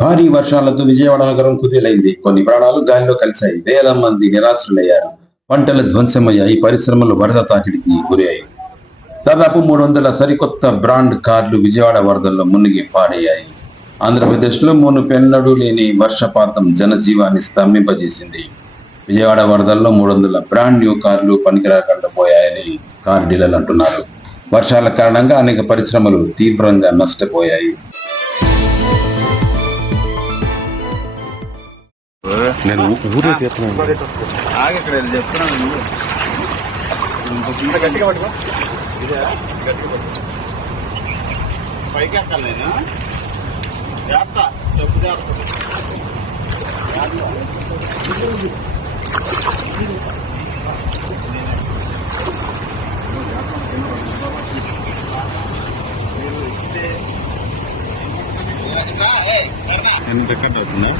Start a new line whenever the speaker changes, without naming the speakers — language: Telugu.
భారీ వర్షాలతో విజయవాడ నగరం కుదేలైంది. కొన్ని ప్రాణాలు గాలిలో కలిశాయి. వేల మంది నిరాశ్రులయ్యారు. పంటలు ధ్వంసమయ్యాయి. పరిశ్రమలు వరద తాకిడికి గురయ్యాయి. దాదాపు మూడు వందల సరికొత్త బ్రాండ్ కార్లు విజయవాడ వరదల్లో మునిగి పాడయ్యాయి. ఆంధ్రప్రదేశ్లో మూడు పెన్నడు లేని వర్షపాతం జనజీవాన్ని స్తంభింపజేసింది. విజయవాడ వరదల్లో మూడు వందల బ్రాండ్ న్యూ కార్లు పనికిరాకుండా పోయాయని కార్ డీలర్లు అంటున్నారు. వర్షాల కారణంగా అనేక పరిశ్రమలు తీవ్రంగా నష్టపోయాయి.
నేను
తప్పు జాగ్రత్త
నేను రికార్డ్ అవుతున్నా